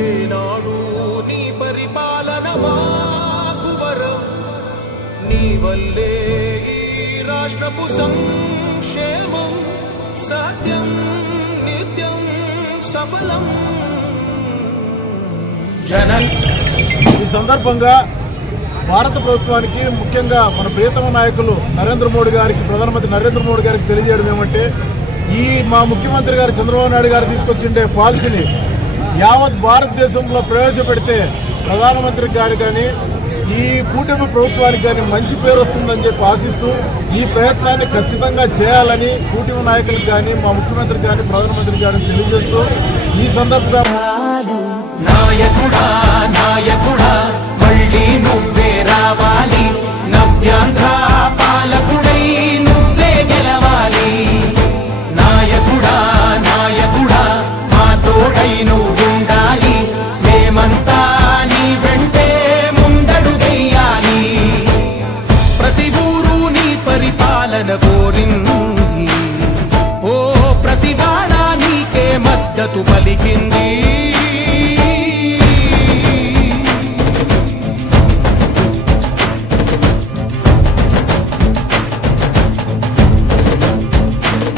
ఏనాడు నీ పరిపాలన మాకు వరం, నీ వల్లే ఈ రాష్ట్రపు సంక్షేమం సత్యం నిత్యం సఫలం. ఈ సందర్భంగా భారత ప్రభుత్వానికి, ముఖ్యంగా మన ప్రియతమ నాయకులు నరేంద్ర మోడీ గారికి, ప్రధానమంత్రి నరేంద్ర మోడీ గారికి తెలియజేయడం ఏమంటే, ఈ మా ముఖ్యమంత్రి గారు చంద్రబాబు నాయుడు గారు తీసుకొచ్చిండే పాలసీని యావత్ భారతదేశంలో ప్రవేశపెడితే ప్రధానమంత్రి గారు కానీ ఈ కూటమి ప్రభుత్వానికి కానీ మంచి పేరు వస్తుందని చెప్పి ఆశిస్తూ ఈ ప్రయత్నాన్ని ఖచ్చితంగా చేయాలని కూటమి నాయకులకు కానీ, మా ముఖ్యమంత్రి కానీ, ప్రధానమంత్రి గారిని తెలియజేస్తూ ఈ సందర్భంగా నాయకుడా నాయకుడా మళ్ళీ నువ్వే రావాలి, నవ్యాంధ్ర పాలకుడై నువ్వే గెలవాలి. నాయకుడా నాయకుడా మా తోడై నువ్వుండాలి, మేమంతా నీ వెంటే ముందడుగెయ్యాలి. ప్రతి ఊరు నీ పరిపాలన కోరింది, ఓ ప్రతివాడ నీకే మద్దతు పలికింది.